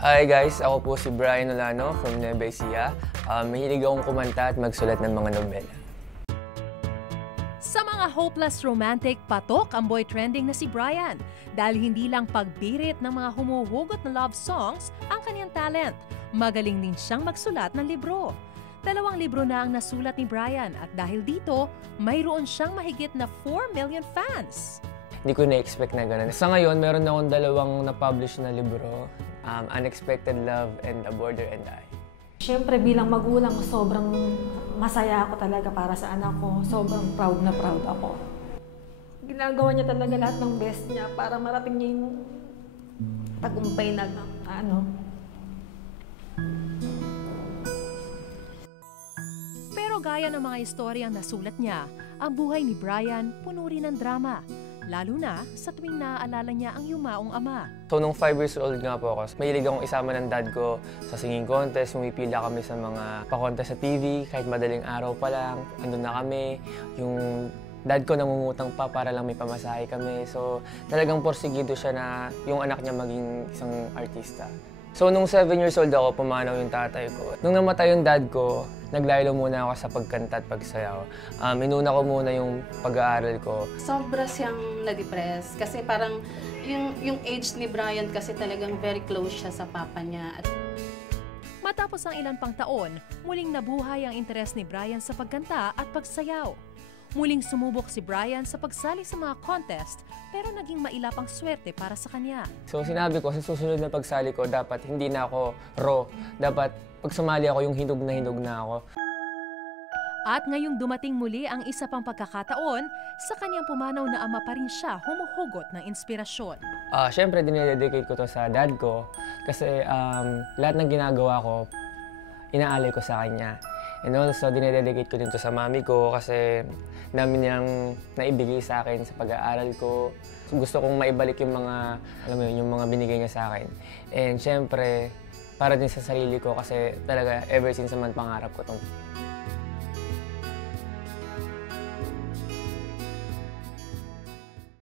Hi guys, ako po si Brian Olano from Nueva Ecija. Um, mahilig akong kumanta at magsulat ng mga nobela. Sa mga hopeless romantic, patok ang boy trending na si Brian. Dahil hindi lang pagbirit ng mga humuhugot na love songs ang kanyang talent. Magaling din siyang magsulat ng libro. Dalawang libro na ang nasulat ni Brian at dahil dito, mayroon siyang mahigit na 4 million fans. Hindi ko na-expect na ganun. Sa ngayon, meron akong dalawang na-publish na libro. Um, Unexpected Love and The Border and I. Siyempre bilang magulang, sobrang masaya ako talaga para sa anak ko. Sobrang proud na proud ako. Ginagawa niya talaga lahat ng best niya para marating niya yung tagumpay na ano. Pero gaya ng mga istoryang nasulat niya, ang buhay ni Brian puno rin ng drama. Lalo na sa tuwing naaalala niya ang yumaong ama. So, nung 5 years old nga po ako, mahilig akong isama ng dad ko sa singing contest. Pumipila kami sa mga pa-contest sa TV, kahit madaling araw pa lang. Andun na kami. Yung dad ko nangungutang pa para lang may pamasahe kami. So, talagang porsigido siya na yung anak niya maging isang artista. So, nung 7 years old ako, pumanaw yung tatay ko. Nung namatay yung dad ko, naglaylo muna ako sa pagkanta at pagsayaw. Um, inuna ko muna yung pag-aaral ko. sobra siyang na-depress kasi parang yung, yung age ni Brian kasi talagang very close siya sa papa niya. At Matapos ang ilan pang taon, muling nabuhay ang interes ni Brian sa pagkanta at pagsayaw. Muling sumubok si Brian sa pagsali sa mga contest pero naging mailap ang swerte para sa kanya. So sinabi ko, sa susunod na pagsali ko, dapat hindi na ako raw. Dapat pag sumali ako, yung hinog na hinog na ako. At ngayong dumating muli ang isa pang pagkakataon, sa kanyang pumanaw na ama pa rin siya humuhugot ng inspirasyon. Ah, Siyempre, dinededicate ko to sa dad ko kasi um, lahat ng ginagawa ko, inaalay ko sa kanya. And also, dinededicate ko din to sa mami ko kasi namin niyang naibigay sa akin sa pag-aaral ko. Gusto kong maibalik yung mga, alam mo yun, yung mga binigay niya sa akin. And siyempre, para din sa sarili ko kasi talaga ever since naman pangarap ko tong